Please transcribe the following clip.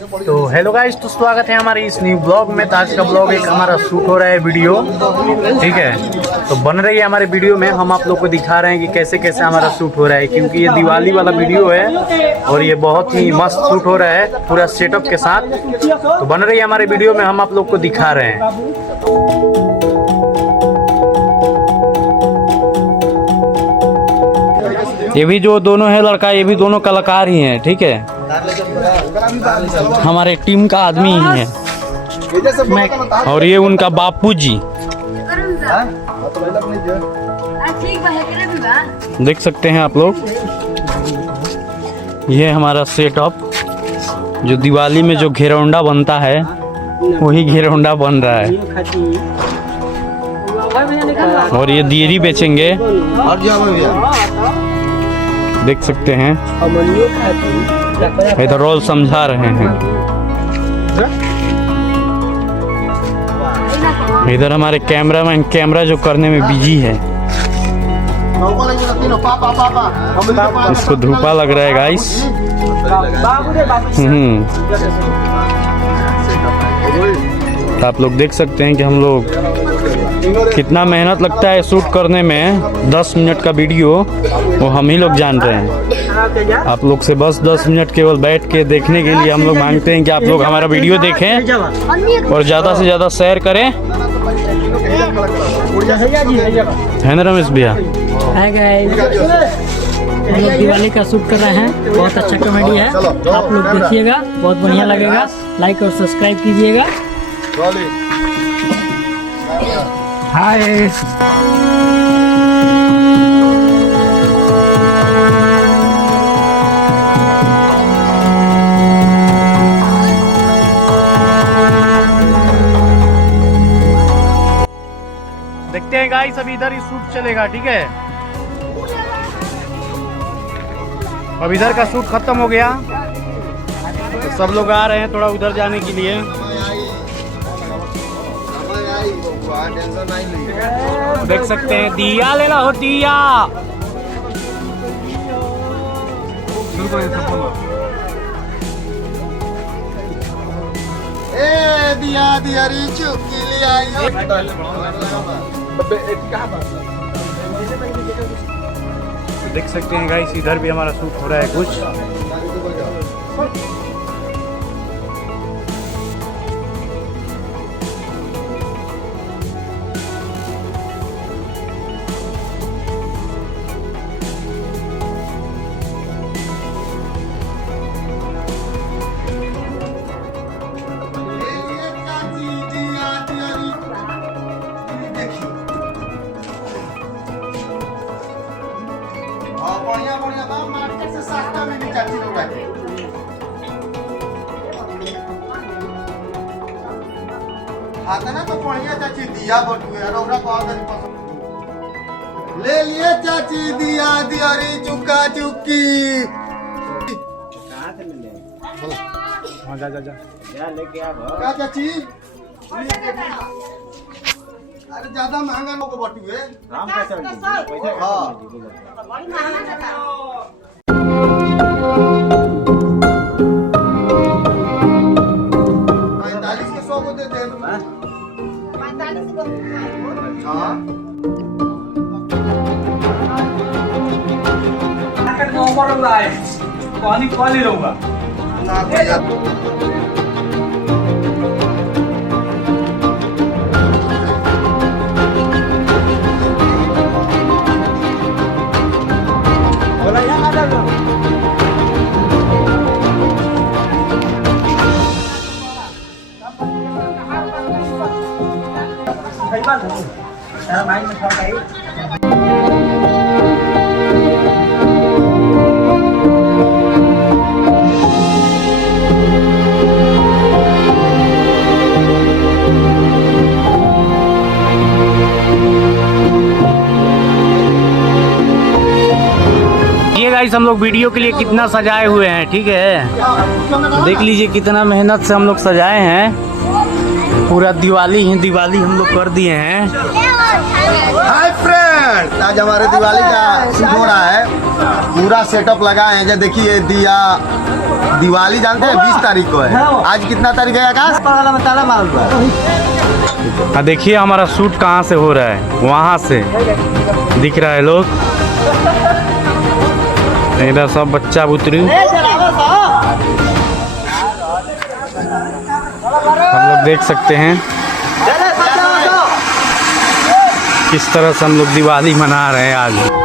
तो hello guys, तो स्वागत है हमारे इस न्यू ब्लॉग में। तो आज का ब्लॉग एक हमारा शूट हो रहा है वीडियो, ठीक है। तो बन रही है हमारे वीडियो में, हम आप लोग को दिखा रहे हैं कि कैसे कैसे हमारा शूट हो रहा है, क्योंकि ये दिवाली वाला वीडियो है और ये बहुत ही मस्त शूट हो रहा है पूरा सेटअप के साथ। तो बन रही है हमारे वीडियो में, हम आप लोग को दिखा रहे हैं। ये भी जो दोनों है लड़का, ये भी दोनों कलाकार ही हैं, ठीक है। हमारे टीम का आदमी ही है और ये उनका बापूजी। देख सकते हैं आप लोग, ये हमारा सेटअप जो दिवाली में जो घेरौंडा बनता है वही घेरौंडा बन रहा है। और ये दियरी बेचेंगे, देख सकते हैं। इधर रोल समझा रहे हैं। इधर हमारे कैमरामैन कैमरा जो करने में बिजी है। इसको धूपा लग रहा है गाइस। तो आप लोग देख सकते हैं कि हम लोग कितना मेहनत लगता है शूट करने में। 10 मिनट का वीडियो वो हम ही लोग जान रहे हैं। आप लोग से बस 10 मिनट केवल बैठ के देखने के लिए हम लोग मांगते हैं कि आप लोग हमारा वीडियो देखें और ज़्यादा से ज़्यादा शेयर करें, है ना रमेश भैया? हम लोग दिवाली का शूट कर रहे हैं, बहुत अच्छा कॉमेडी है। आप लोग देखिएगा, बहुत बढ़िया लगेगा। लाइक और सब्सक्राइब कीजिएगा। हाय, देखते हैं गाइस, अभी इधर ही शूट चलेगा, ठीक है। अब इधर का शूट खत्म हो गया, तो सब लोग आ रहे हैं थोड़ा उधर जाने के लिए। देख सकते हैं, दिया लेना हो दिया। ए दिया दिया री चुकी ले आई। देख सकते हैं गाइस, इधर भी हमारा शूट हो रहा है कुछ। बढ़िया बढ़िया बा, मार्केट से सस्ता में भी चाची लोग आए। आता ना तो बढ़िया चाची दिया बटुए और ओकरा कॉल करी पसंद ले लिए चाची दिया दिया रे चुका चुकी। हाँ जा जा जा लेके आ क्या चाची? अरे ज्यादा महंगा लोग बटुए राम का चल पैसा। हां बड़ी महंगा जाता। 45 के 100 को दे दे। 45 को। हां आकर को ऊपर रहा है, पानी रहूंगा ना भैया। भाई में खाओ। ये गाइस, हम लोग वीडियो के लिए कितना सजाए हुए हैं, ठीक है। देख लीजिए कितना मेहनत से हम लोग सजाए हैं। पूरा दिवाली ही दिवाली हम लोग कर दिए हैं। हाय फ्रेंड, आज हमारे दिवाली का शूट हो रहा है। पूरा सेटअप लगाए हैं, देखिए दिया दिवाली जानते हैं 20 तारीख को है। आज कितना तारीख है आकाश? ताला मार हुआ है। देखिए हमारा शूट कहाँ से हो रहा है, वहाँ से दिख रहा है लोग, इधर सब बच्चा बुतरू हम लोग देख सकते हैं किस तरह से हम लोग दिवाली मना रहे हैं आज।